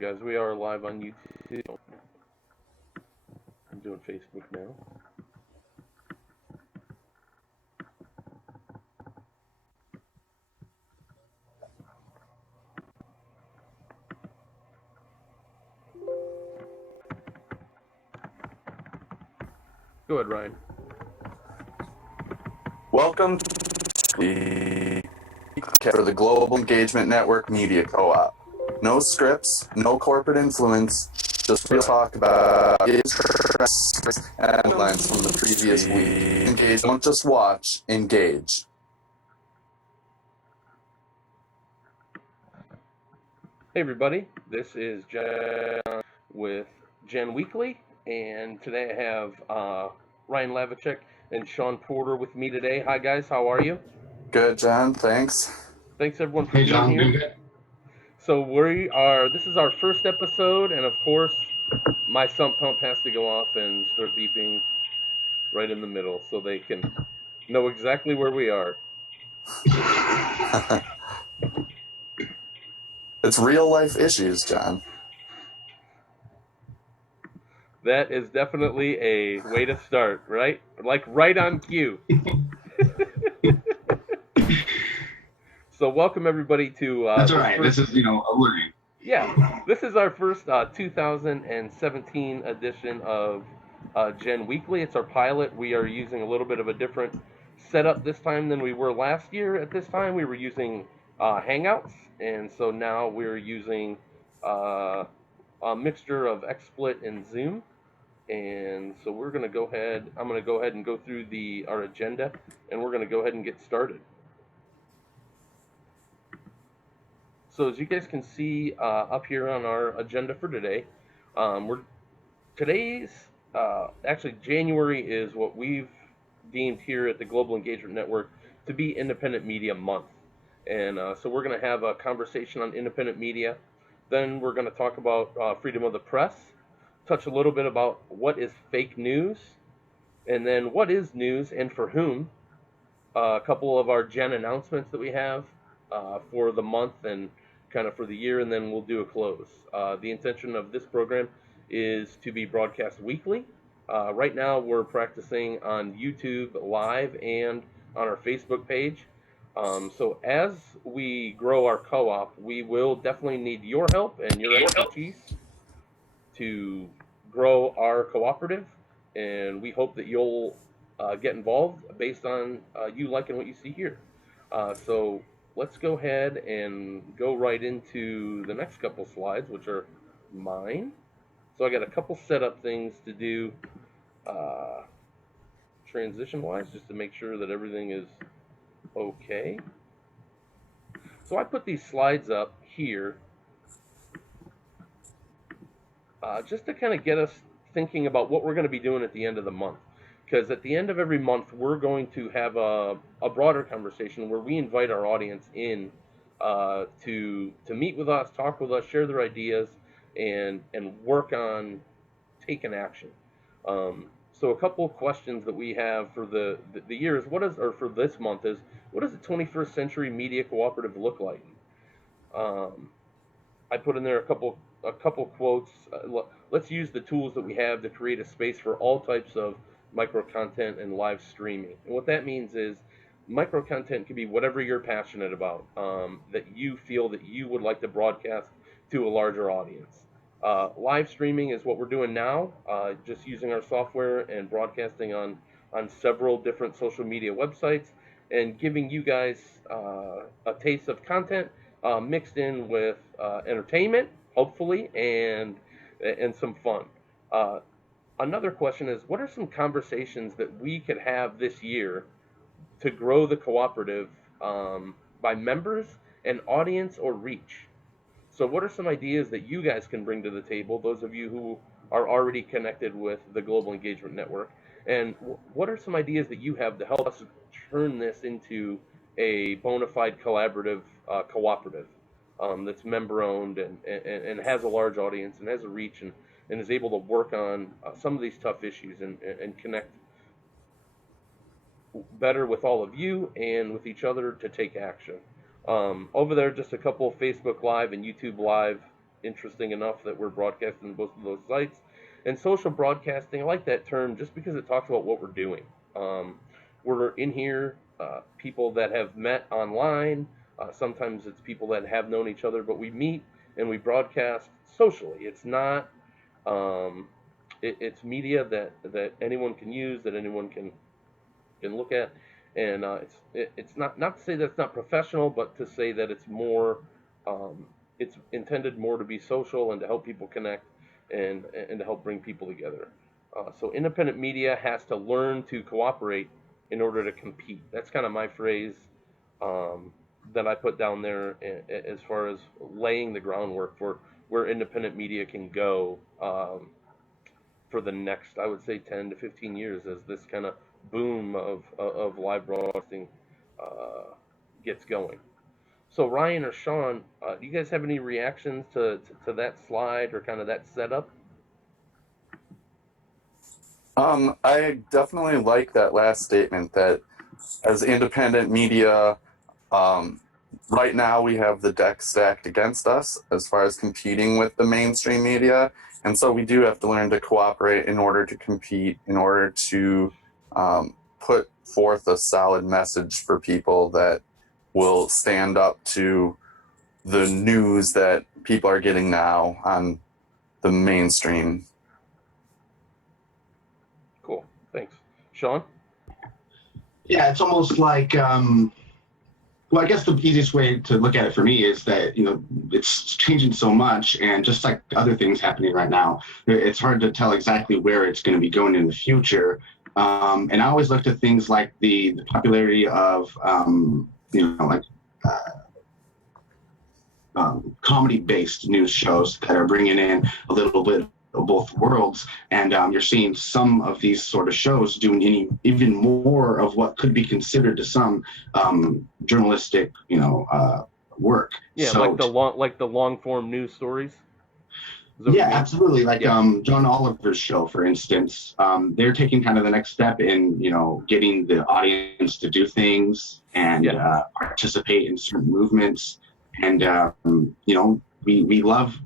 Alright guys, we are live on YouTube. I'm doing Facebook now. Go ahead, Ryan. Welcome to the for the Global Engagement Network Media Co-op. No scripts, no corporate influence, just real talk about interests and headlines from the previous week. Engage, don't just watch, engage. Hey everybody, this is Jen with Gen Weekly, and today I have Ryan Lavacek and Sean Porter with me today. Hi guys, how are you? Good, John, thanks. Thanks everyone for Hey being John, here. doing good. So this is our first episode, and of course, my sump pump has to go off and start beeping right in the middle so they can know exactly where we are. It's real life issues, John. That is definitely a way to start, right? Like right on cue. So welcome everybody to That's all right. This is, a learning. Yeah, this is our first 2017 edition of Gen Weekly. It's our pilot. We are using a little bit of a different setup this time than we were last year. At this time, we were using Hangouts, and so now we're using a mixture of XSplit and Zoom. And so we're going to go ahead. I'm going to go ahead and go through our agenda, and we're going to go ahead and get started. So as you guys can see up here on our agenda for today, today's actually January is what we've deemed here at the Global Engagement Network to be Independent Media Month, and so we're going to have a conversation on independent media. Then we're going to talk about freedom of the press, touch a little bit about what is fake news, and then what is news and for whom. A couple of our Gen announcements that we have for the month and kind of for the year, and then we'll do a close. The intention of this program is to be broadcast weekly. Right now, we're practicing on YouTube Live and on our Facebook page. So as we grow our co-op, we will definitely need your help and your expertise to grow our cooperative, and we hope that you'll get involved based on you liking what you see here. So let's go ahead and go right into the next couple slides, which are mine. So I got a couple setup things to do transition-wise, just to make sure that everything is okay. So I put these slides up here just to kind of get us thinking about what we're going to be doing at the end of the month. Because at the end of every month, we're going to have a broader conversation where we invite our audience in to meet with us, talk with us, share their ideas, and work on taking action. So a couple of questions that we have for the year is for this month is, what does the 21st century media cooperative look like? I put in there a couple quotes. Let's use the tools that we have to create a space for all types of micro content and live streaming. And what that means is micro content can be whatever you're passionate about, that you feel that you would like to broadcast to a larger audience. Live streaming is what we're doing now, just using our software and broadcasting on several different social media websites and giving you guys a taste of content mixed in with entertainment, hopefully, and some fun. Another question is, what are some conversations that we could have this year to grow the cooperative by members and audience or reach? So what are some ideas that you guys can bring to the table, those of you who are already connected with the Global Engagement Network? And what are some ideas that you have to help us turn this into a bona fide collaborative cooperative that's member-owned and has a large audience and has a reach and is able to work on some of these tough issues and connect better with all of you and with each other to take action. Over there, just a couple of Facebook Live and YouTube Live interesting enough that we're broadcasting both of those sites. And social broadcasting, I like that term just because it talks about what we're doing. We're in here, people that have met online. Sometimes it's people that have known each other, but we meet and we broadcast socially. It's not. It's media that anyone can use, that anyone can look at, and it's not to say that it's not professional, but to say that it's more. It's intended more to be social and to help people connect and to help bring people together. So independent media has to learn to cooperate in order to compete. That's kind of my phrase um, that I put down there as far as laying the groundwork for where independent media can go for the next, I would say, 10 to 15 years as this kind of boom of live broadcasting uh, gets going. So Ryan or Sean, do you guys have any reactions to that slide or kind of that setup? I definitely like that last statement that as independent media, um, right now we have the deck stacked against us as far as competing with the mainstream media. And so we do have to learn to cooperate in order to compete, in order to put forth a solid message for people that will stand up to the news that people are getting now on the mainstream. Cool, thanks. Sean? Yeah, it's almost like, well, I guess the easiest way to look at it for me is that, it's changing so much, and just like other things happening right now, it's hard to tell exactly where it's going to be going in the future. And I always looked at things like the popularity of, like comedy-based news shows that are bringing in a little bit of both worlds, and you're seeing some of these sort of shows doing even more of what could be considered to some journalistic, work. Yeah, So like the long form news stories. Is that what you yeah, mean? absolutely. Like Yeah, John Oliver's show, for instance, they're taking kind of the next step in, getting the audience to do things and yeah, participate in certain movements. And we love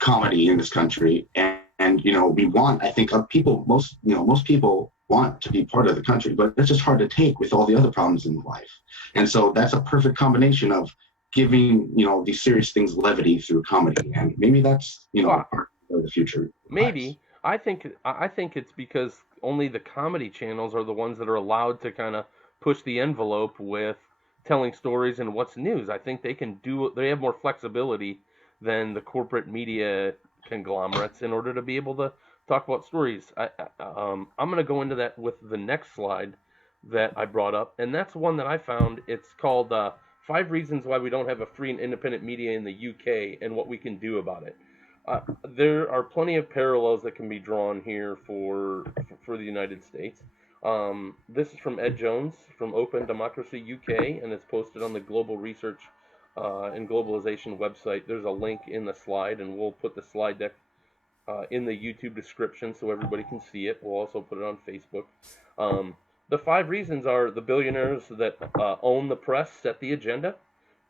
comedy in this country, and we want, I think, people, most people want to be part of the country, but it's just hard to take with all the other problems in life. And so that's a perfect combination of giving these serious things levity through comedy, and maybe that's well, part of the future lives. maybe. I think it's because only the comedy channels are the ones that are allowed to kind of push the envelope with telling stories and what's news. I think they have more flexibility than the corporate media conglomerates in order to be able to talk about stories. I'm going to go into that with the next slide that I brought up, and that's one that I found. It's called Five Reasons Why We Don't Have a Free and Independent Media in the UK and What We Can Do About It. There are plenty of parallels that can be drawn here for the United States. This is from Ed Jones from Open Democracy UK, and it's posted on the Global Research and Globalization website. There's a link in the slide, and we'll put the slide deck in the YouTube description so everybody can see it. We'll also put it on Facebook. The five reasons are: the billionaires that own the press set the agenda,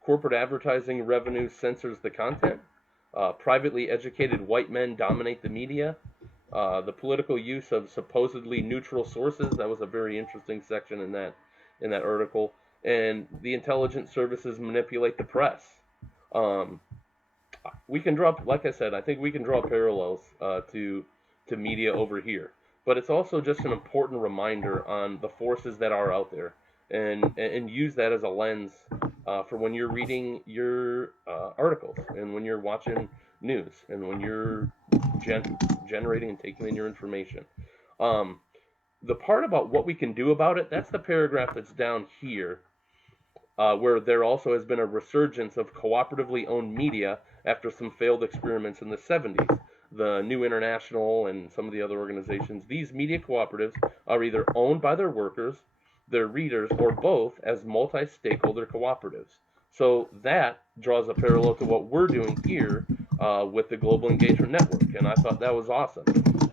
corporate advertising revenue censors the content, privately educated white men dominate the media, the political use of supposedly neutral sources. That was a very interesting section in that article. And the intelligence services manipulate the press. Um, we can draw, like I said, I think we can draw parallels to media over here. But it's also just an important reminder on the forces that are out there, and use that as a lens for when you're reading your articles and when you're watching news and when you're generating and taking in your information. Um, the part about what we can do about it, that's the paragraph that's down here, where there also has been a resurgence of cooperatively owned media after some failed experiments in the 70s. The New International and some of the other organizations, these media cooperatives are either owned by their workers, their readers, or both as multi stakeholder cooperatives. So that draws a parallel to what we're doing here with the Global Engagement Network. And I thought that was awesome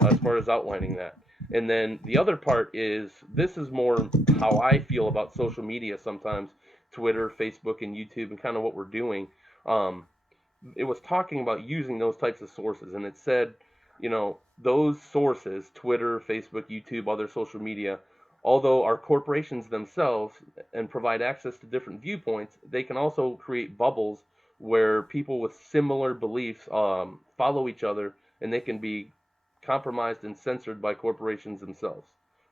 as far as outlining that. And then the other part is this is more how I feel about social media sometimes: Twitter, Facebook, and YouTube, and kind of what we're doing. Um, it was talking about using those types of sources, and it said, those sources, Twitter, Facebook, YouTube, other social media, although are corporations themselves and provide access to different viewpoints, they can also create bubbles where people with similar beliefs follow each other, and they can be compromised and censored by corporations themselves.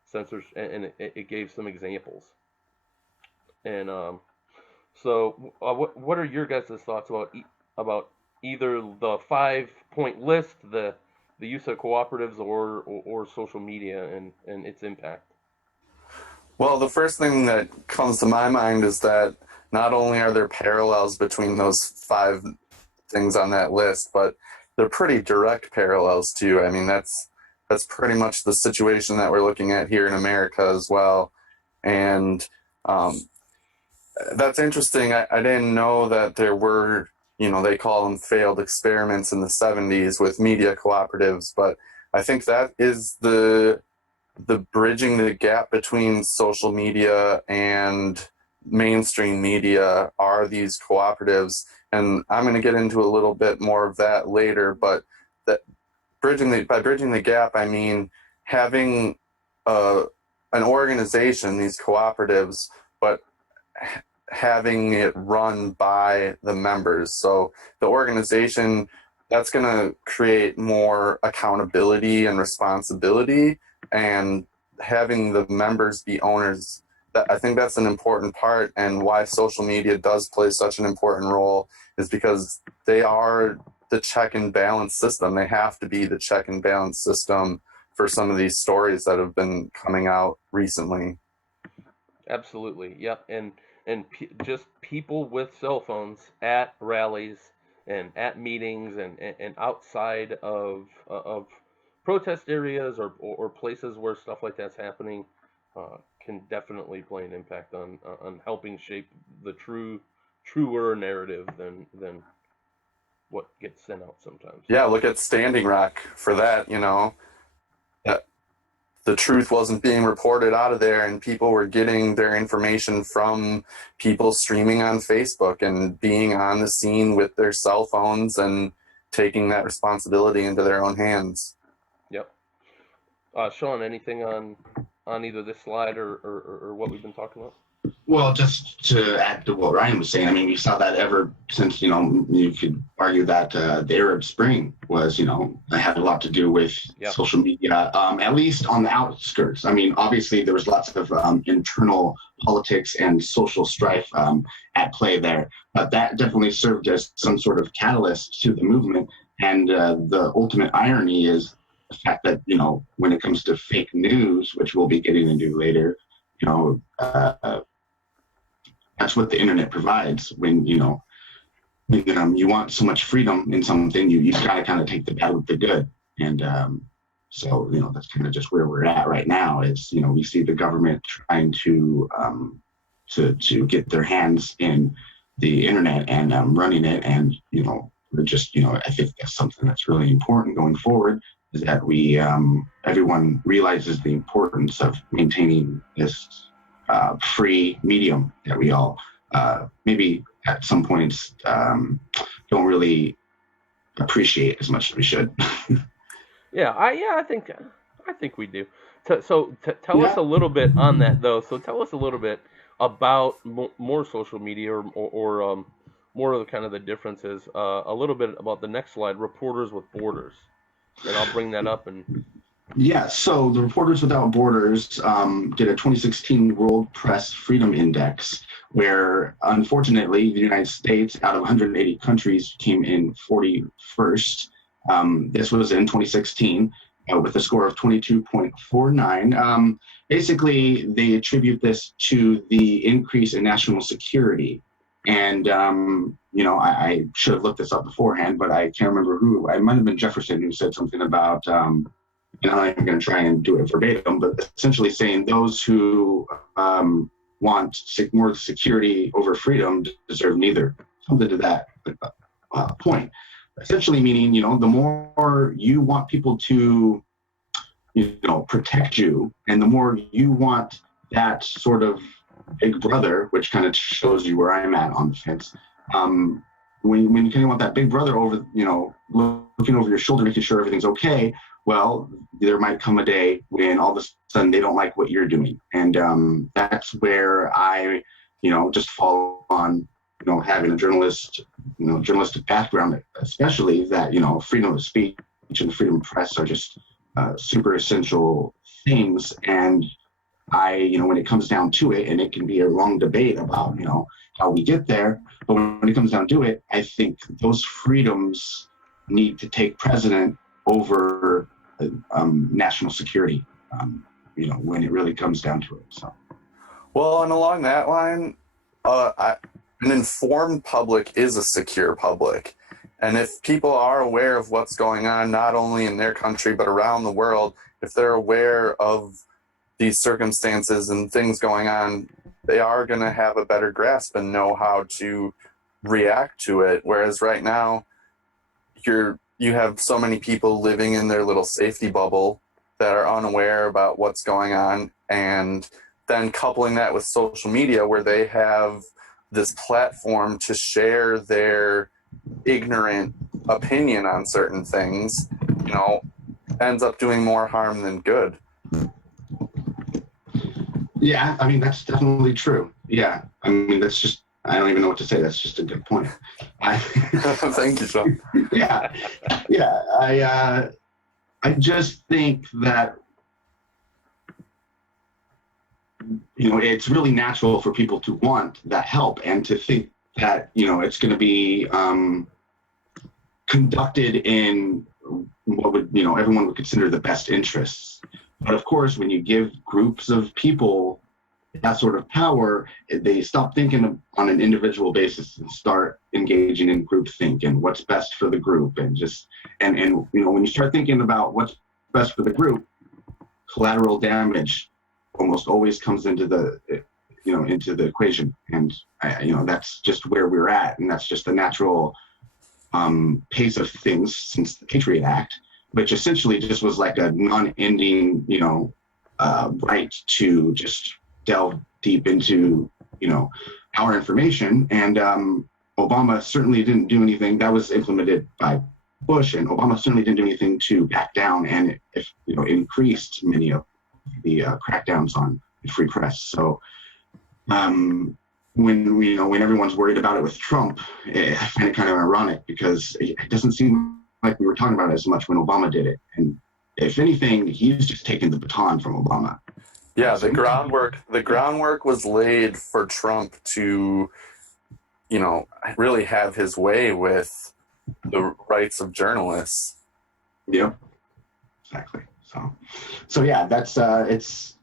Censors, and it gave some examples. And what are your guys' thoughts about either the 5-point list, the use of cooperatives, or social media and its impact? Well, the first thing that comes to my mind is that not only are there parallels between those 5 things on that list, but they're pretty direct parallels too. I mean, that's pretty much the situation that we're looking at here in America as well. And that's interesting. I didn't know that there were, they call them failed experiments in the 70s with media cooperatives, but I think that is the bridging the gap between social media and mainstream media are these cooperatives. And I'm going to get into a little bit more of that later, but that by bridging the gap, I mean having an organization, these cooperatives, but having it run by the members. So the organization, that's going to create more accountability and responsibility, and having the members be owners. I think that's an important part, and why social media does play such an important role is because they are the check and balance system. They have to be the check and balance system for some of these stories that have been coming out recently. Absolutely, yep. And just people with cell phones at rallies and at meetings and outside of protest areas or places where stuff like that's happening can definitely play an impact on helping shape the truer narrative than what gets sent out sometimes. Yeah, look at Standing Rock for that. The truth wasn't being reported out of there, and people were getting their information from people streaming on Facebook and being on the scene with their cell phones and taking that responsibility into their own hands. Yep. Sean, anything on either this slide or what we've been talking about? Well, just to add to what Ryan was saying, I mean, we saw that ever since, you could argue that the Arab Spring was, had a lot to do with social media, at least on the outskirts. I mean, obviously there was lots of internal politics and social strife at play there, but that definitely served as some sort of catalyst to the movement. And the ultimate irony is the fact that, when it comes to fake news, which we'll be getting into later, that's what the internet provides. When you want so much freedom in something, you got to kind of take the bad with the good. And so that's kind of just where we're at right now. Is we see the government trying to get their hands in the internet and running it, and we're just I think that's something that's really important going forward. Is that we everyone realizes the importance of maintaining this free medium that we all maybe at some points don't really appreciate as much as we should. I think we do. Tell us a little bit on that, though. So tell us a little bit about more social media or more of the kind of the differences. A little bit about the next slide, Reporters with Borders, and I'll bring that up and. Yeah, so the Reporters Without Borders did a 2016 World Press Freedom Index, where unfortunately the United States, out of 180 countries, came in 41st. This was in 2016 with a score of 22.49. Basically, they attribute this to the increase in national security. And, I should have looked this up beforehand, but I can't remember who. It might have been Jefferson who said something about... and I'm going to try and do it verbatim, but essentially saying those who want more security over freedom deserve neither. Something to that point. Essentially meaning, the more you want people to, protect you, and the more you want that sort of big brother, which kind of shows you where I'm at on the fence, when you kind of want that big brother over, looking over your shoulder, making sure everything's okay, well, there might come a day when all of a sudden they don't like what you're doing. And that's where I, just fall on, having a journalistic background, especially that, freedom of speech and freedom of press are just super essential things. And I, when it comes down to it, and it can be a long debate about, how we get there, but when it comes down to it, I think those freedoms need to take precedent over national security, when it really comes down to it. So, well, and along that line, an informed public is a secure public. And if people are aware of what's going on, not only in their country, but around the world, if they're aware of these circumstances and things going on, they are going to have a better grasp and know how to react to it. Whereas right now, you have so many people living in their little safety bubble that are unaware about what's going on, and then coupling that with social media where they have this platform to share their ignorant opinion on certain things, ends up doing more harm than good. Yeah, I mean, that's definitely true. Yeah, I mean, that's just, I don't even know what to say. That's just a good point. Thank you, Sean. Yeah, I just think that, it's really natural for people to want that help and to think that, it's going to be conducted in what would, everyone would consider the best interests. But of course, when you give groups of people that sort of power, they stop thinking on an individual basis and start engaging in groupthink and what's best for the group. And when you start thinking about what's best for the group, collateral damage almost always comes into the equation. And that's just where we're at, and that's just the natural pace of things since the Patriot Act, which essentially just was like a non-ending, right to just delve deep into, our information. And Obama certainly didn't do anything. That was implemented by Bush, and Obama certainly didn't do anything to back down, and it increased many of the crackdowns on the free press. So when everyone's worried about it with Trump, I find it kind of ironic because it doesn't seem like we were talking about it as much when Obama did it. And if anything, he's just taken the baton from Obama. Yeah, the groundwork was laid for Trump to, really have his way with the rights of journalists. Yep, exactly. So yeah, that's it's.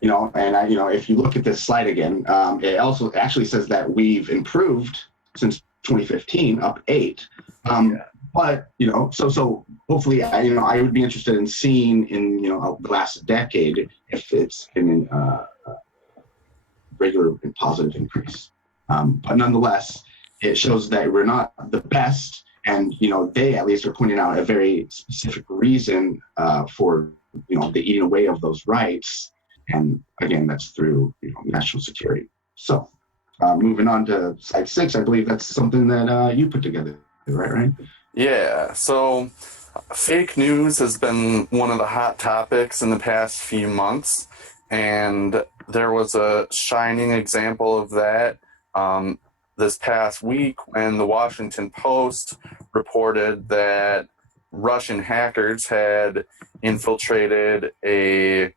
If you look at this slide again, it also actually says that we've improved since 2015, up 8. But so hopefully, I would be interested in seeing in the last decade if it's been a regular and positive increase. But nonetheless, it shows that we're not the best, and they at least are pointing out a very specific reason for the eating away of those rights. And again, that's through national security. So moving on to slide 6, I believe that's something that you put together, right? Yeah, so fake news has been one of the hot topics in the past few months, and there was a shining example of that this past week when the Washington Post reported that Russian hackers had infiltrated a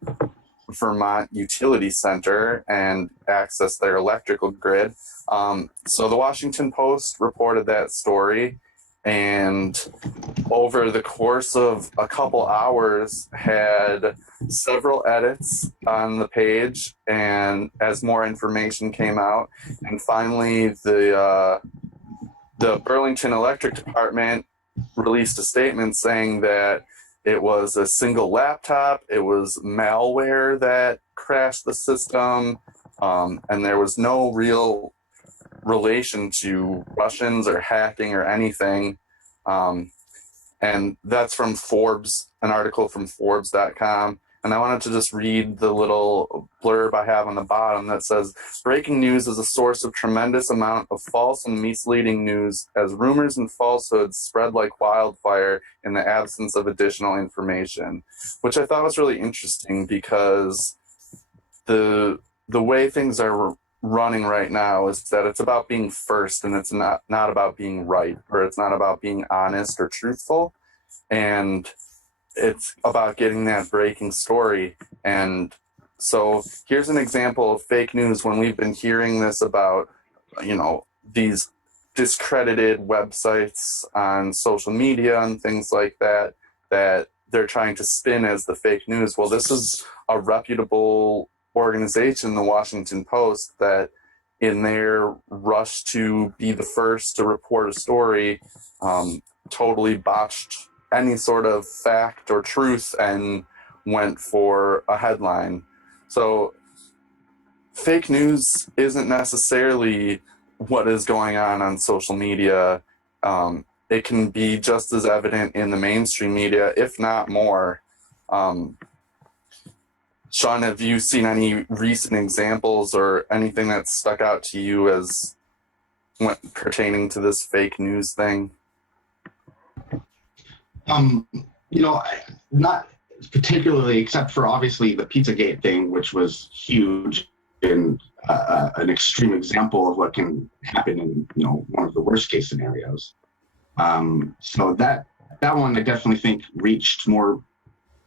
Vermont utility center and accessed their electrical grid. So the Washington Post reported that story, and over the course of a couple hours had several edits on the page, and as more information came out, and finally the Burlington Electric Department released a statement saying that it was a single laptop, it was malware that crashed the system, and there was no real relation to Russians or hacking or anything. And that's from Forbes, an article from Forbes.com. And I wanted to just read the little blurb I have on the bottom that says, breaking news is a source of tremendous amount of false and misleading news as rumors and falsehoods spread like wildfire in the absence of additional information, which I thought was really interesting because the way things are running right now is that it's about being first, and it's not about being right, or it's not about being honest or truthful, and it's about getting that breaking story. And so here's an example of fake news when we've been hearing this about, these discredited websites on social media and things like that they're trying to spin as the fake news. Well, this is a reputable organization, the Washington Post, that in their rush to be the first to report a story, totally botched any sort of fact or truth and went for a headline. So fake news isn't necessarily what is going on social media. It can be just as evident in the mainstream media, if not more. Sean, have you seen any recent examples or anything that stuck out to you as pertaining to this fake news thing? Not particularly, except for obviously the Pizzagate thing, which was huge and an extreme example of what can happen in one of the worst case scenarios. So that one I definitely think reached more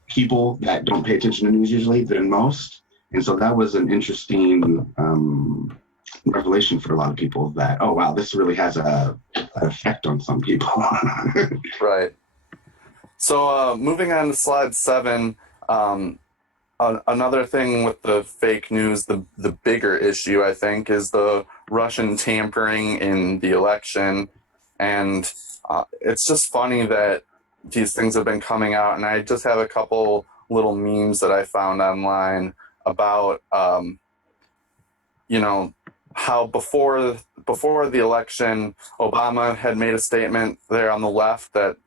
people that don't pay attention to news usually than most, and so that was an interesting revelation for a lot of people that, oh wow, this really has an effect on some people. Right. So moving on to slide 7, another thing with the fake news, the bigger issue, I think, is the Russian tampering in the election. And it's just funny that these things have been coming out. And I just have a couple little memes that I found online about, how before the election, Obama had made a statement there on the left that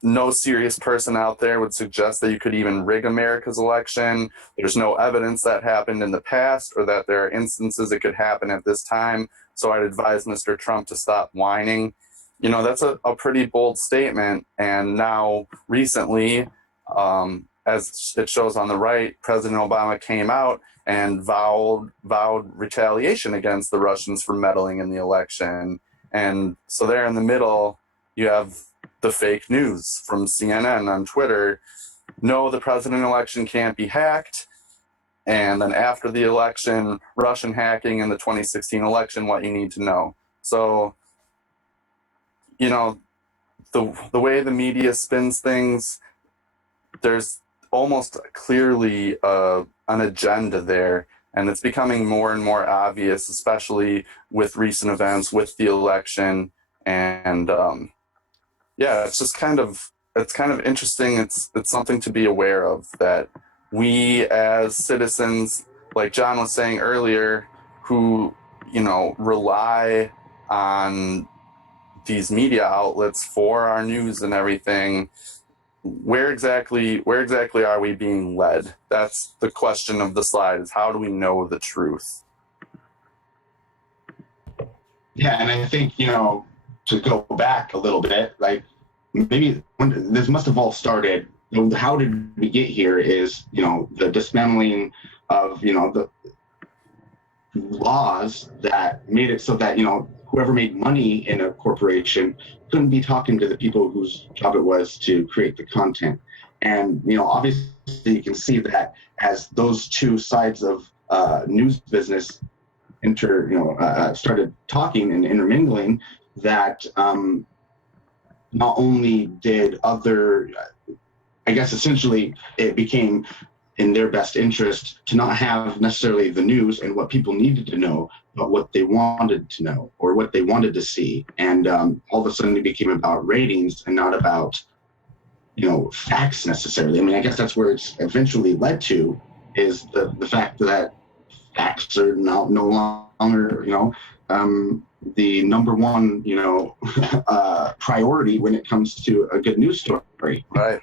no serious person out there would suggest that you could even rig America's election. There's no evidence that happened in the past or that there are instances it could happen at this time. So I'd advise Mr. Trump to stop whining. That's a pretty bold statement. And now recently, as it shows on the right, President Obama came out and vowed retaliation against the Russians for meddling in the election. And so there in the middle, you have the fake news from CNN on Twitter. No, the president election can't be hacked. And then after the election, Russian hacking in the 2016 election, what you need to know. So, the way the media spins things, there's almost clearly an agenda there. And it's becoming more and more obvious, especially with recent events, with the election. And it's just kind of interesting. It's something to be aware of, that we as citizens, like John was saying earlier, who rely on these media outlets for our news and everything, where exactly are we being led? That's the question of the slide, is how do we know the truth? Yeah, and I think, to go back a little bit, like maybe when this must have all started, how did we get here is, the dismantling of, the laws that made it so that, whoever made money in a corporation couldn't be talking to the people whose job it was to create the content. And, obviously you can see that as those two sides of news business started talking and intermingling, that not only did essentially it became in their best interest to not have necessarily the news and what people needed to know, but what they wanted to know or what they wanted to see. And all of a sudden it became about ratings and not about, facts necessarily. I mean, I guess that's where it's eventually led to, is the fact that facts are now no longer, the number one, priority when it comes to a good news story. Right.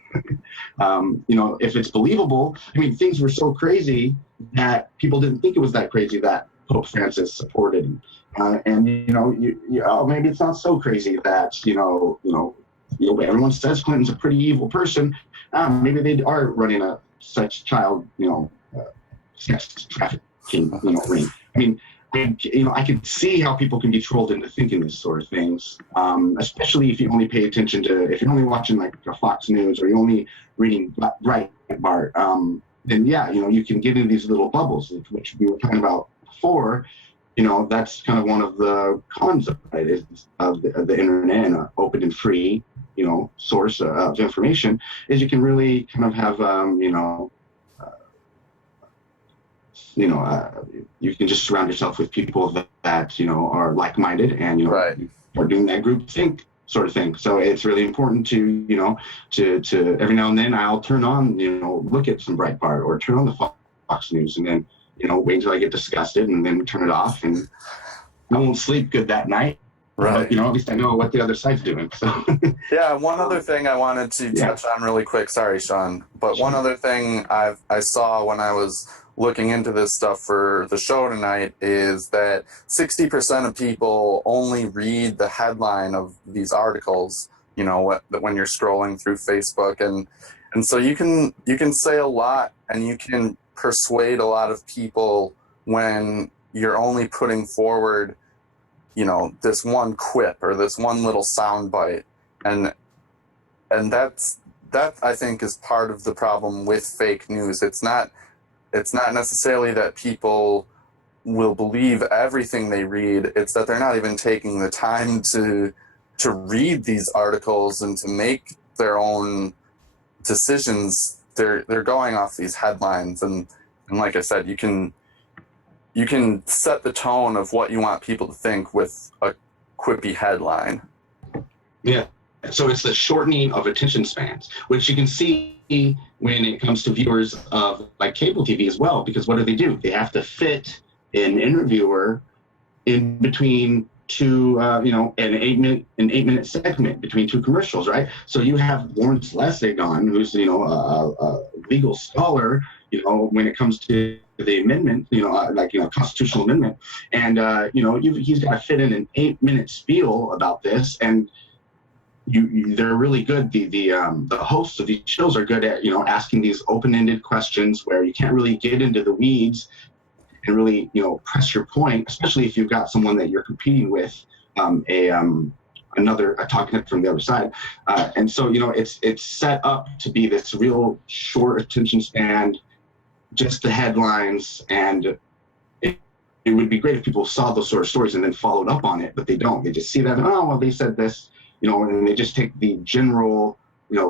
If it's believable, I mean, things were so crazy that people didn't think it was that crazy that Pope Francis supported. Maybe it's not so crazy that, everyone says Clinton's a pretty evil person. Maybe they are running a such child, sex trafficking, ring. I mean, I could see how people can be trolled into thinking this sort of things, especially if you only pay attention to, if you're only watching like Fox News or you're only reading Breitbart, then yeah, you can get into these little bubbles, which we were talking about before. That's kind of one of the cons of it, is of the internet and an open and free, source of information, is you can really kind of have, you can just surround yourself with people that are like-minded and right. are doing that group think sort of thing. So it's really important to to every now and then I'll turn on look at some Breitbart or turn on the Fox News, and then wait until I get disgusted and then turn it off, and I won't sleep good that night. Right. But, at least I know what the other side's doing. So. Yeah, one other thing I wanted to touch on really quick. Sorry, Sean. But one other thing I saw when I was looking into this stuff for the show tonight is that 60% of people only read the headline of these articles, when you're scrolling through Facebook. And so you can say a lot and you can persuade a lot of people when you're only putting forward this one quip or this one little sound bite, and that I think is part of the problem with fake news. It's not necessarily that people will believe everything they read. It's that they're not even taking the time to read these articles and to make their own decisions. They're going off these headlines, and like I said, you can set the tone of what you want people to think with a quippy headline. Yeah. So it's the shortening of attention spans, which you can see when it comes to viewers of like cable TV as well, because what do? They have to fit an interviewer in between two, an 8-minute segment between two commercials, right? So you have Lawrence Lessig on, who's, a legal scholar, when it comes to the amendment, constitutional amendment. And, he's got to fit in an 8-minute spiel about this. And they're really good. The hosts of these shows are good at, asking these open-ended questions where you can't really get into the weeds and really, press your point, especially if you've got someone that you're competing with, another talking from the other side. And so, it's set up to be this real short attention span, just the headlines, and it would be great if people saw those sort of stories and then followed up on it, but they don't. They just see that, they said this, and they just take the general,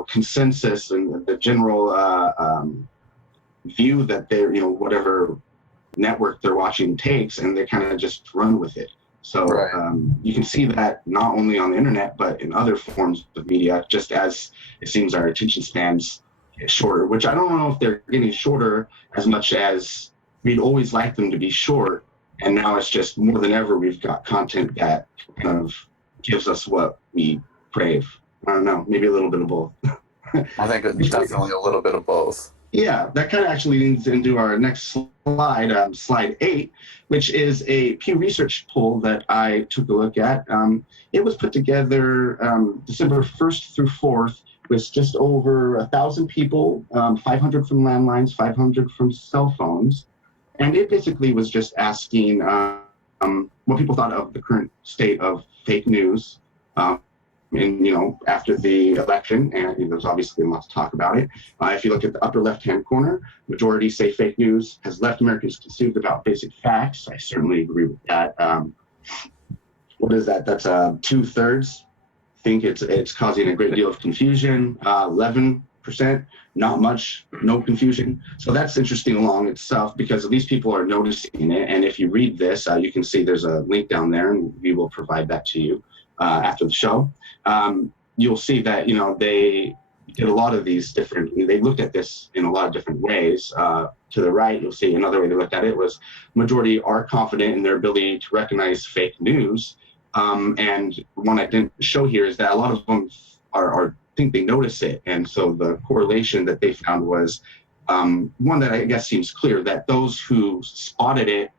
consensus and the general view that they're, whatever network they're watching takes, and they kind of just run with it. So right. You can see that not only on the internet, but in other forms of media, just as it seems our attention spans get shorter, which I don't know if they're getting shorter as much as we'd always like them to be short. And now it's just more than ever, we've got content that kind of gives us what we crave. I don't know, maybe a little bit of both. I think it's definitely a little bit of both. Yeah, that kind of actually leads into our next slide, slide 8, which is a Pew Research poll that I took a look at. It was put together December 1st through 4th with just over 1,000 people, 500 from landlines, 500 from cell phones. And it basically was just asking what people thought of the current state of fake news. After the election, and there's obviously lots to talk about it. If you look at the upper left-hand corner, majority say fake news has left Americans confused about basic facts. I certainly agree with that. What is that? That's 2/3 think it's causing a great deal of confusion. 11%, not much, no confusion. So that's interesting along itself, because these people are noticing it. And if you read this, you can see there's a link down there, and we will provide that to you after the show. You'll see that, did a lot of these different, they looked at this in a lot of different ways. To the right, you'll see another way they looked at it was majority are confident in their ability to recognize fake news. And one I didn't show here is that a lot of them are think they notice it. And so the correlation that they found was one that I guess seems clear, that those who spotted it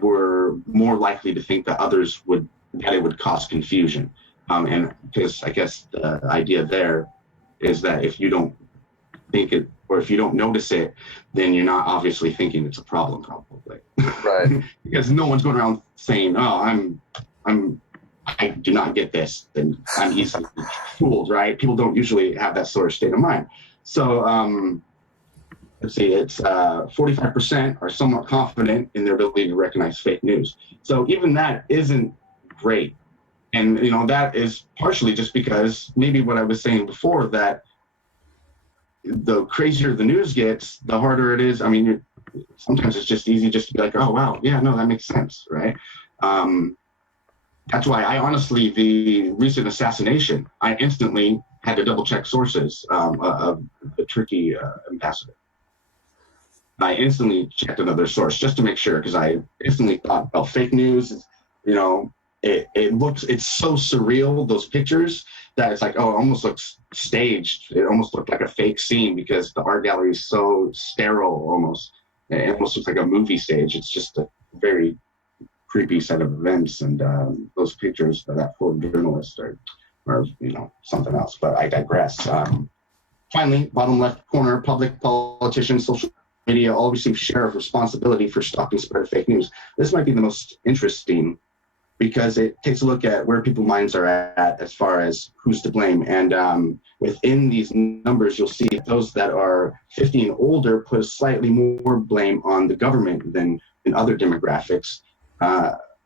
were more likely to think that that it would cause confusion. And because I guess the idea there is that if you don't think it, or if you don't notice it, then you're not obviously thinking it's a problem, probably. Right. Because no one's going around saying, "Oh, I do not get this," and I'm easily fooled, right? People don't usually have that sort of state of mind. So let's see, it's 45% are somewhat confident in their ability to recognize fake news. So even that isn't great. And, that is partially just because maybe what I was saying before, that the crazier the news gets, the harder it is. I mean, sometimes it's just easy just to be like, oh, wow, yeah, no, that makes sense, right? That's why I honestly, the recent assassination, I instantly had to double check sources of the Turkey ambassador. I instantly checked another source just to make sure, because I instantly thought, well, fake news, it's so surreal, those pictures, that it's like, oh, it almost looks staged. It almost looked like a fake scene because the art gallery is so sterile almost. It almost looks like a movie stage. It's just a very creepy set of events, and those pictures of that poor journalist are something else, but I digress. Finally, bottom left corner, public, politicians, social media all receive share of responsibility for stopping spread of fake news. This might be the most interesting, because it takes a look at where people's minds are at as far as who's to blame. And within these numbers, you'll see those that are 50 and older put slightly more blame on the government than in other demographics,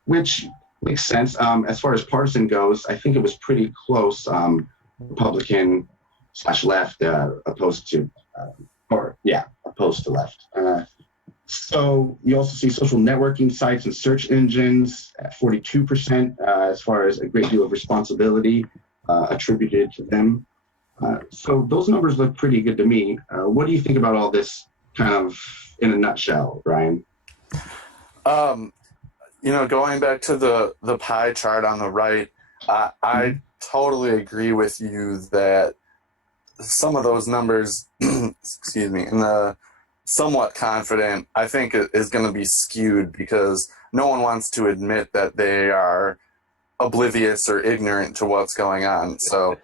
which makes sense. As far as partisan goes, I think it was pretty close, Republican / left, opposed to left. So you also see social networking sites and search engines at 42%, as far as a great deal of responsibility attributed to them. So those numbers look pretty good to me. What do you think about all this, kind of in a nutshell, Brian? Going back to the pie chart on the right, I totally agree with you that some of those numbers, excuse me, in the somewhat confident, I think it is going to be skewed, because no one wants to admit that they are oblivious or ignorant to what's going on. So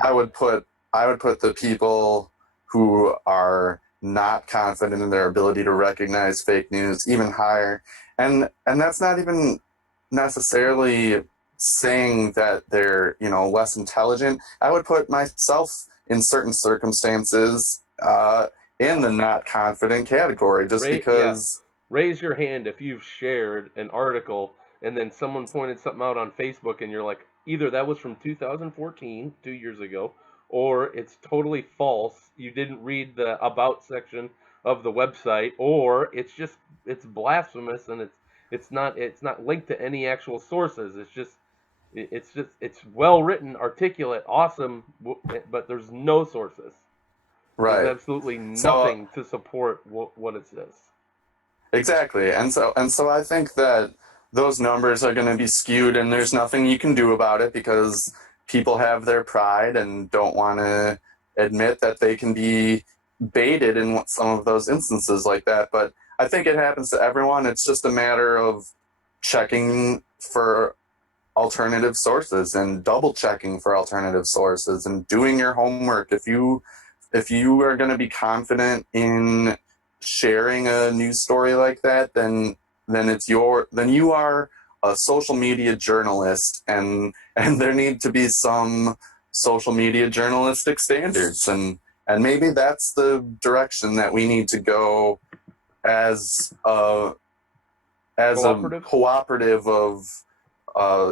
I would put the people who are not confident in their ability to recognize fake news even higher. And that's not even necessarily saying that they're, less intelligent. I would put myself in certain circumstances in the not confident category, just because. Yeah. Raise your hand if you've shared an article and then someone pointed something out on Facebook and you're like, either that was from 2014, 2 years ago, or it's totally false. You didn't read the about section of the website, or it's blasphemous, and it's not linked to any actual sources. It's well written, articulate, awesome, but there's no sources. Right. There's absolutely nothing to support what it says. Exactly. And so I think that those numbers are going to be skewed, and there's nothing you can do about it, because people have their pride and don't want to admit that they can be baited in some of those instances like that. But I think it happens to everyone. It's just a matter of checking for alternative sources and double checking for alternative sources and doing your homework. If you are going to be confident in sharing a news story like that, then you are a social media journalist, and there need to be some social media journalistic standards, and maybe that's the direction that we need to go as a cooperative of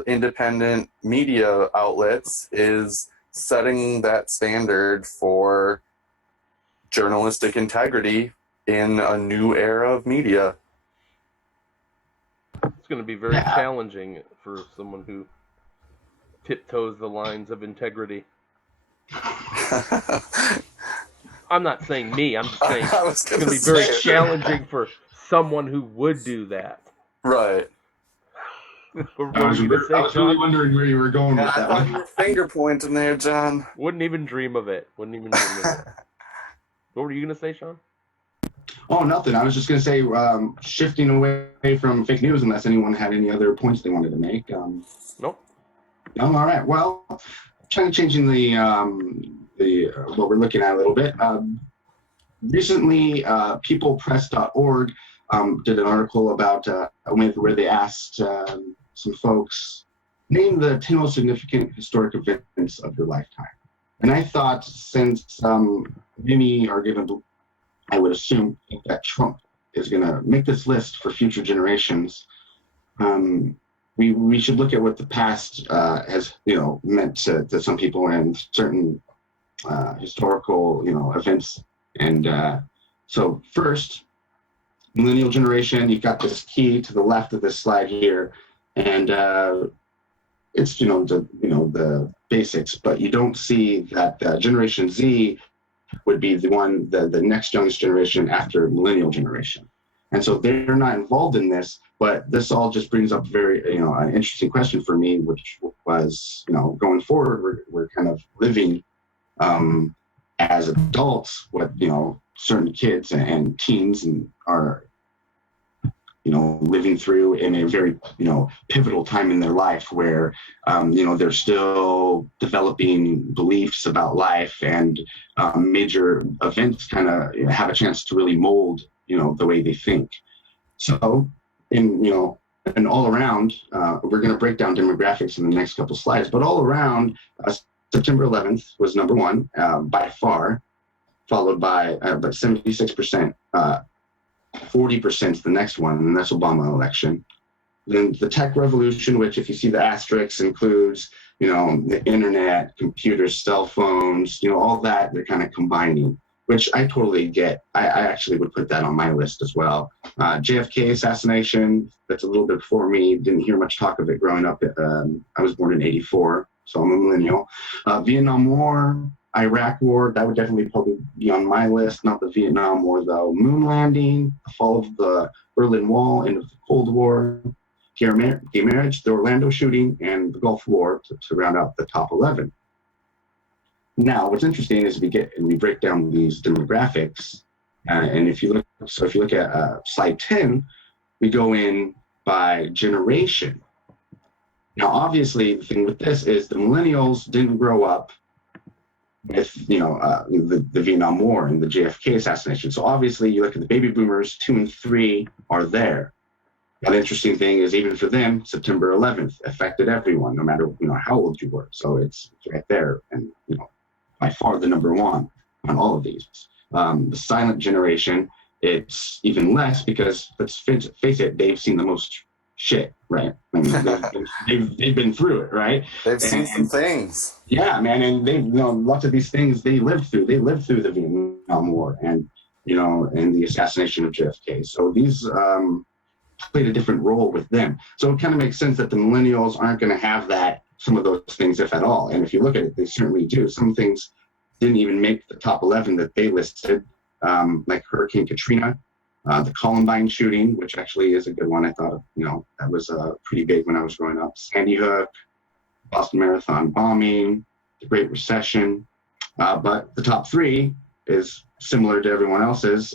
independent media outlets, is setting that standard for journalistic integrity in a new era of media. It's going to be very challenging for someone who tiptoes the lines of integrity. I'm not saying me. I'm just saying I was it's gonna going to be very say it. challenging for someone who would do that. Right. What I were was, you going to say, I was really Sean? wondering where you were going Yeah, with I that thought you one. were finger pointing there, John. Wouldn't even dream of it. Wouldn't even dream of it. What were you going to say, Sean? Oh, nothing. I was just going to say, shifting away from fake news, unless anyone had any other points they wanted to make. Nope. No, all right. Well, kind of changing the what we're looking at a little bit. Recently, peoplepress.org did an article about where they asked some folks, name the 10 most significant historic events of your lifetime. And I thought, since many are going to, I would assume that Trump is going to make this list for future generations, we should look at what the past has meant to some people and certain historical events. And so first, millennial generation, you've got this key to the left of this slide here, and it's the basics, but you don't see that Generation Z would be the next youngest generation after millennial generation. And so they're not involved in this, but this all just brings up very, an interesting question for me, which was, going forward, we're kind of living as adults what, certain kids and teens are, living through in a very, pivotal time in their life where, they're still developing beliefs about life, and major events kind of have a chance to really mold, the way they think. So, and all around, we're going to break down demographics in the next couple slides, but all around, September 11th was number one by far, followed by but 76%. 40% is the next one, and that's Obama election. Then the tech revolution, which if you see the asterisks includes, the internet, computers, cell phones, all that they're kind of combining, which I totally get. I actually would put that on my list as well. JFK assassination, that's a little bit before me. Didn't hear much talk of it growing up. I was born in '84, so I'm a millennial. Vietnam War, Iraq War, that would definitely probably be on my list, not the Vietnam War though. Moon landing, the fall of the Berlin Wall, end of the Cold War, gay marriage, the Orlando shooting, and the Gulf War to round out the top 11. Now, what's interesting is we break down these demographics, and if you look at slide 10, we go in by generation. Now, obviously, the thing with this is the millennials didn't grow up with the Vietnam War and the JFK assassination. So obviously, you look at the baby boomers, 2 and 3 are there. Now, the interesting thing is, even for them, September 11th affected everyone, no matter how old you were. So it's right there, and by far the number one on all of these. The silent generation, it's even less because let's face it, they've seen the most shit, right? I mean, they've been through it, right? They've seen some things. Yeah, man, and they lots of these things they lived through. They lived through the Vietnam War and and the assassination of JFK. So these played a different role with them. So it kind of makes sense that the millennials aren't going to have some of those things, if at all. And if you look at it, they certainly do. Some things didn't even make the top 11 that they listed, like Hurricane Katrina, the Columbine shooting, which actually is a good one. I thought, that was pretty big when I was growing up. Sandy Hook, Boston Marathon bombing, the Great Recession. But the top 3 is similar to everyone else's.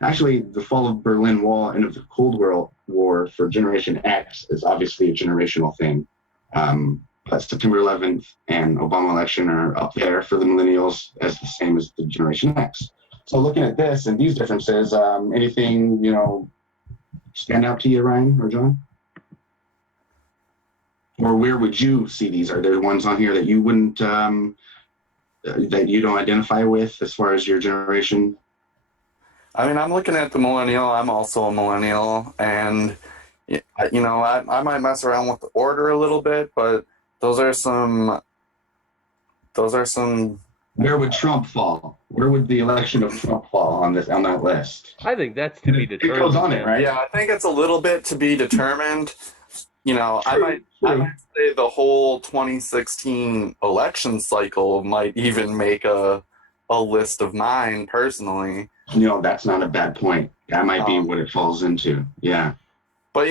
Actually, the fall of Berlin Wall, end of the Cold War for Generation X is obviously a generational thing. But September 11th and Obama election are up there for the millennials as the same as the Generation X. So looking at this and these differences, anything, stand out to you, Ryan or John? Or where would you see these? Are there ones on here that you wouldn't, that you don't identify with as far as your generation? I mean, I'm looking at the millennial. I'm also a millennial, and I might mess around with the order a little bit, but those are some. Where would Trump fall? Where would the election of Trump fall on that list? I think that's to be determined. It goes on it, right? Yeah, I think it's a little bit to be determined. I might say the whole 2016 election cycle might even make a list of mine personally. That's not a bad point. That might be what it falls into. Yeah. But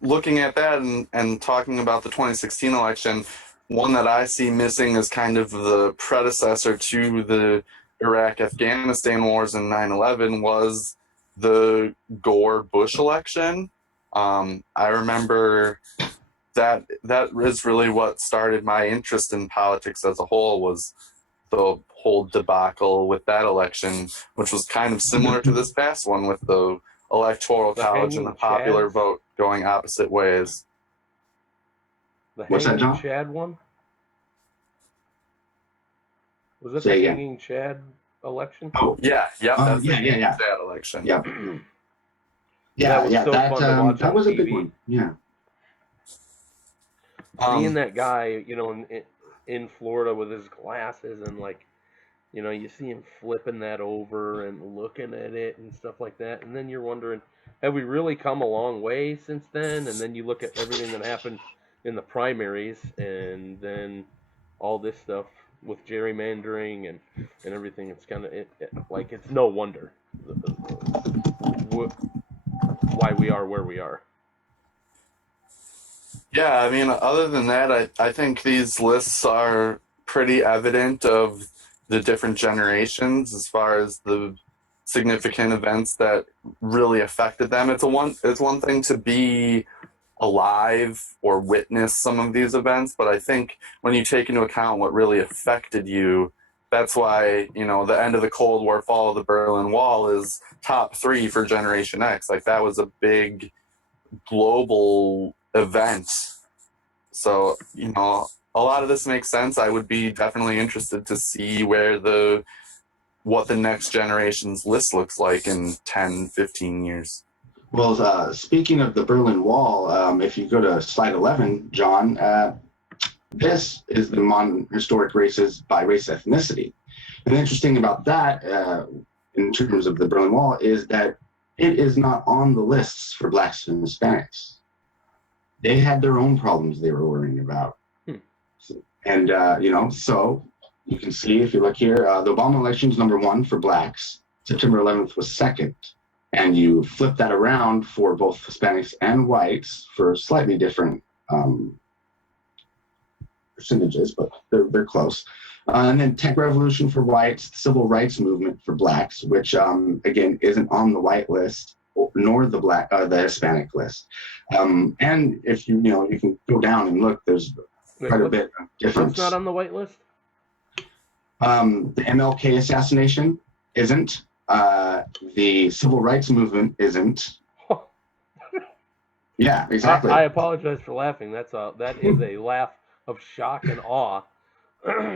looking at that and talking about the 2016 election, one that I see missing is kind of the predecessor to the Iraq-Afghanistan wars and 9/11 was the Gore-Bush election. I remember that is really what started my interest in politics as a whole, was the whole debacle with that election, which was kind of similar to this past one with the Electoral College and the popular vote going opposite ways. The What's that, John? Chad one? Was it Say the again. Hanging Chad election? Oh, yeah. That's the yeah. Chad election. Yeah. That was so fun to watch that on was a TV. big one. Yeah. Seeing that guy, in Florida with his glasses and you see him flipping that over and looking at it and stuff like that, and then you're wondering, have we really come a long way since then? And then you look at everything that happened in the primaries, and then all this stuff with gerrymandering and everything. It's kind of it's no wonder why we are where we are. Yeah, I mean, other than that, I think these lists are pretty evident of the different generations as far as the significant events that really affected them. It's one thing to be alive or witness some of these events, but I think when you take into account what really affected you, that's why, the end of the Cold War, fall of the Berlin Wall is top 3 for Generation X. That was a big global event. So, a lot of this makes sense. I would be definitely interested to see what the next generation's list looks like in 10, 15 years. Well, speaking of the Berlin Wall, if you go to slide 11, John, this is the modern historic races by race ethnicity. And the interesting about that, in terms of the Berlin Wall, is that it is not on the lists for Blacks and Hispanics. They had their own problems they were worrying about. And, so you can see, if you look here, the Obama election is number 1 for Blacks. September 11th was 2nd. And you flip that around for both Hispanics and whites for slightly different percentages, but they're close. And then Tech Revolution for whites, Civil Rights Movement for Blacks, which, again, isn't on the white list, nor the Hispanic list. And if you can go down and look, there's quite a bit of difference. What's not on the white list? The MLK assassination isn't. The Civil Rights Movement isn't. Yeah, exactly. I apologize for laughing. That is a laugh of shock and awe.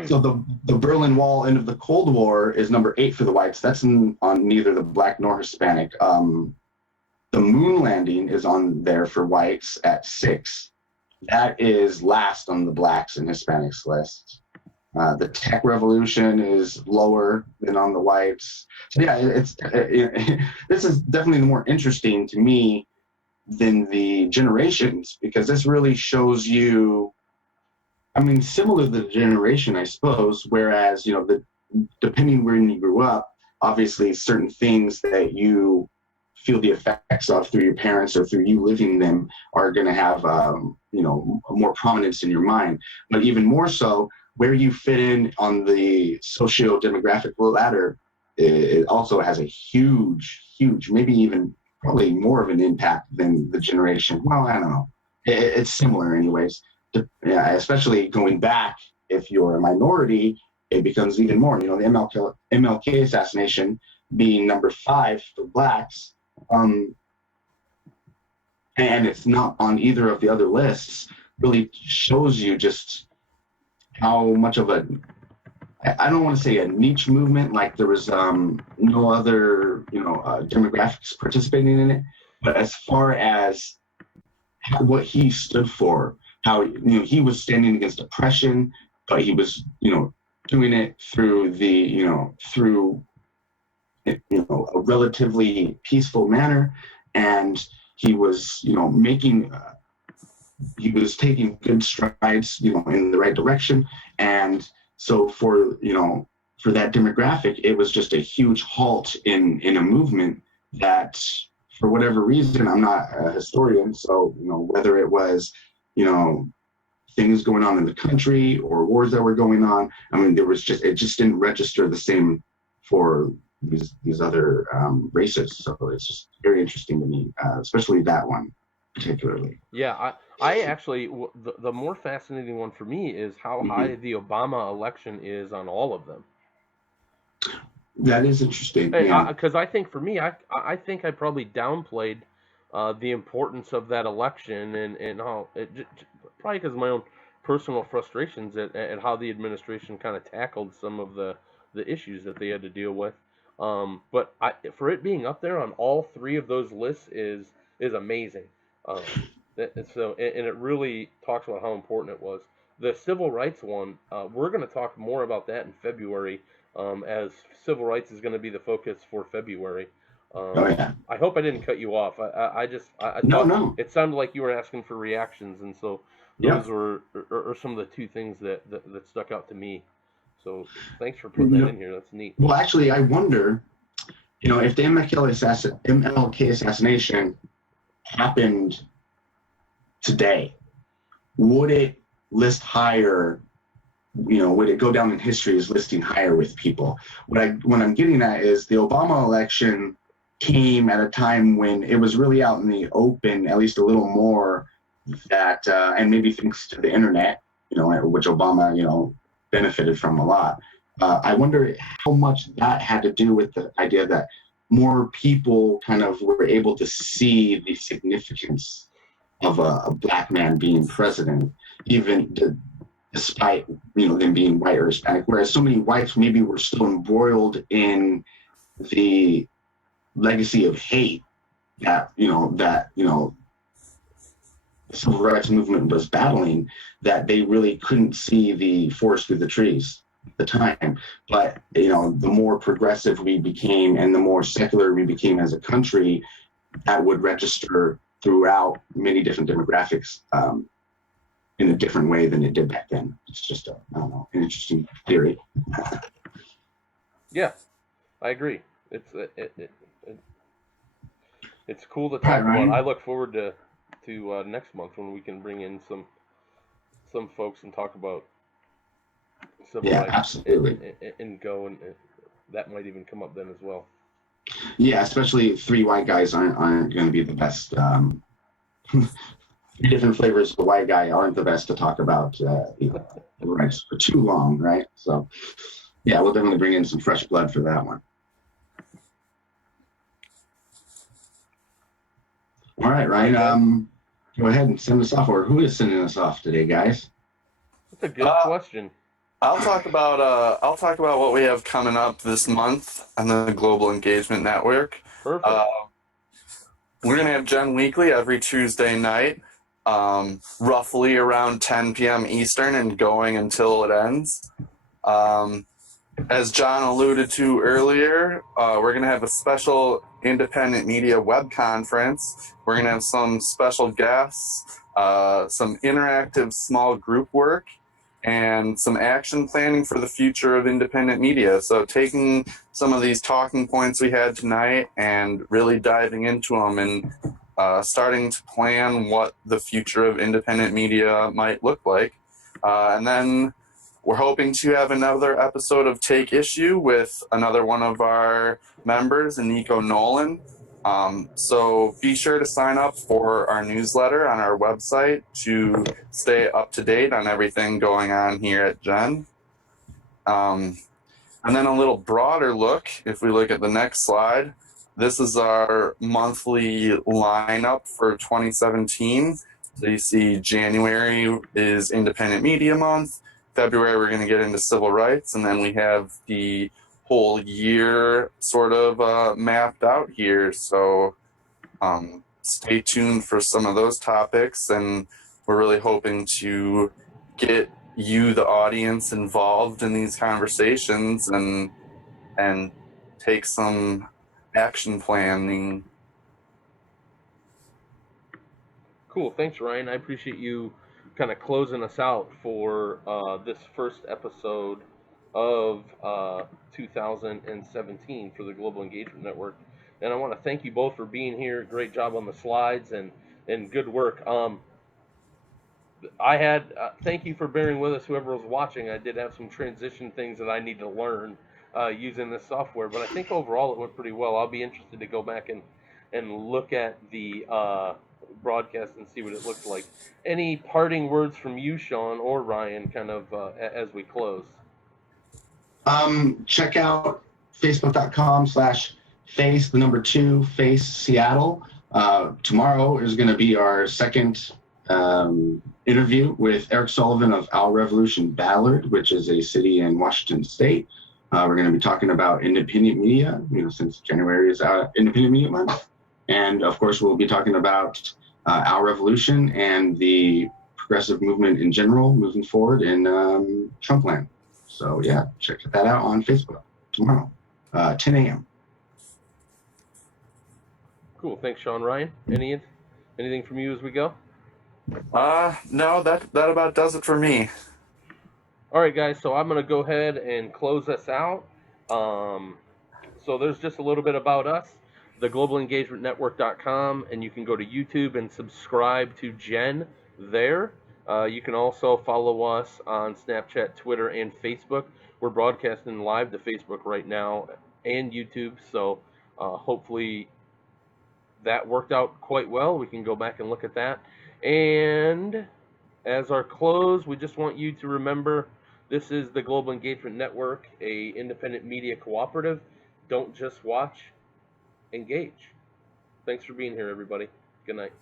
So the Berlin Wall, end of the Cold War, is number 8 for the whites. That's on neither the Black nor Hispanic. The moon landing is on there for whites at 6. That is last on the Blacks and Hispanics list. The Tech Revolution is lower than on the whites. So yeah, this is definitely more interesting to me than the generations, because this really shows you, similar to the generation, I suppose, whereas, depending where you grew up, obviously certain things that you feel the effects of through your parents or through you living them are going to have, more prominence in your mind. But even more so, where you fit in on the socio-demographic ladder, it also has a huge, maybe even probably more of an impact than the generation. Well, I don't know. It's similar anyways. Yeah, especially going back, if you're a minority, it becomes even more. The MLK assassination being number 5 for Blacks, and it's not on either of the other lists, really shows you just how much of I don't want to say a niche movement, like there was no other demographics participating in it, but as far as what he stood for, how he was standing against oppression, but he was doing it through a relatively peaceful manner, and he was making he was taking good strides, in the right direction. And so for that demographic, it was just a huge halt in a movement that, for whatever reason, I'm not a historian, so whether it was, things going on in the country or wars that were going on. I mean, it just didn't register the same for these other races. So it's just very interesting to me, especially that one particularly. Yeah, I actually, the more fascinating one for me is how high the Obama election is on all of them. That is interesting. Yeah. Because I think for me, I think I probably downplayed the importance of that election and how probably because of my own personal frustrations at how the administration kind of tackled some of the issues that they had to deal with. But for it being up there on all three of those lists is amazing. Um, and it really talks about how important it was. The civil rights one, we're going to talk more about that in February, as civil rights is going to be the focus for February. Oh yeah. I hope I didn't cut you off. I No, thought no. it sounded like you were asking for reactions, and so Yeah. those are some of the two things that stuck out to me. So thanks for putting that in here. That's neat. Well, actually, I wonder, if the MLK assassination happened today, would it list higher? Would it go down in history as listing higher with people? What I'm getting at is the Obama election came at a time when it was really out in the open, at least a little more, that and maybe thanks to the internet, which Obama, benefited from a lot. I wonder how much that had to do with the idea that more people kind of were able to see the significance of a black man being president, even despite them being white or Hispanic. Whereas so many whites maybe were still embroiled in the legacy of hate that the civil rights movement was battling, that they really couldn't see the forest through the trees at the time. But the more progressive we became and the more secular we became as a country, that would register throughout many different demographics in a different way than it did back then. It's just an interesting theory. Yeah, I agree. It's cool to talk about. I look forward to next month when we can bring in some folks and talk about civil rights. Absolutely. And go and that might even come up then as well. Yeah, especially three white guys aren't going to be the best. Three different flavors of white guy aren't the best to talk about rights for too long, right? So, yeah, we'll definitely bring in some fresh blood for that one. All right, Ryan. Go ahead and send us off. Or who is sending us off today, guys? That's a good question. I'll talk about what we have coming up this month on the Global Engagement Network. Perfect. We're gonna have Gen Weekly every Tuesday night, roughly around 10 p.m. Eastern, and going until it ends. As John alluded to earlier, we're going to have a special independent media web conference. We're going to have some special guests, some interactive small group work, and some action planning for the future of independent media. So taking some of these talking points we had tonight and really diving into them and starting to plan what the future of independent media might look like. And then we're hoping to have another episode of Take Issue with another one of our members, Nico Nolan. So be sure to sign up for our newsletter on our website to stay up to date on everything going on here at Gen. And then a little broader look, if we look at the next slide, this is our monthly lineup for 2017. So you see January is Independent Media Month. February, we're going to get into civil rights, and then we have the whole year sort of mapped out here. So stay tuned for some of those topics, and we're really hoping to get you, the audience, involved in these conversations and take some action planning. Cool. Thanks, Ryan. I appreciate you kind of closing us out for this first episode of 2017 for the Global Engagement Network. And I want to thank you both for being here. Great job on the slides and good work. Thank you for bearing with us, whoever was watching. I did have some transition things that I need to learn using this software, but I think overall it went pretty well. I'll be interested to go back and look at the broadcast and see what it looks like. Any parting words from you, Sean or Ryan, kind of as we close? Check out facebook.com/face, the number 2, face Seattle. Tomorrow is going to be our second interview with Eric Sullivan of Our Revolution Ballard, which is a city in Washington State. We're going to be talking about independent media, since January is Independent Media Month. And of course, we'll be talking about Our Revolution and the progressive movement in general moving forward in Trumpland. So yeah, check that out on Facebook tomorrow, 10 a.m. Cool. Thanks, Sean. Ryan, anything from you as we go? No, that about does it for me. All right, guys, so I'm going to go ahead and close us out. So there's just a little bit about us, theglobalengagementnetwork.com, and you can go to YouTube and subscribe to Jen there. You can also follow us on Snapchat, Twitter, and Facebook. We're broadcasting live to Facebook right now and YouTube, so hopefully that worked out quite well. We can go back and look at that. And as our close, we just want you to remember this is the Global Engagement Network, a independent media cooperative. Don't just watch, engage. Thanks for being here, everybody. Good night.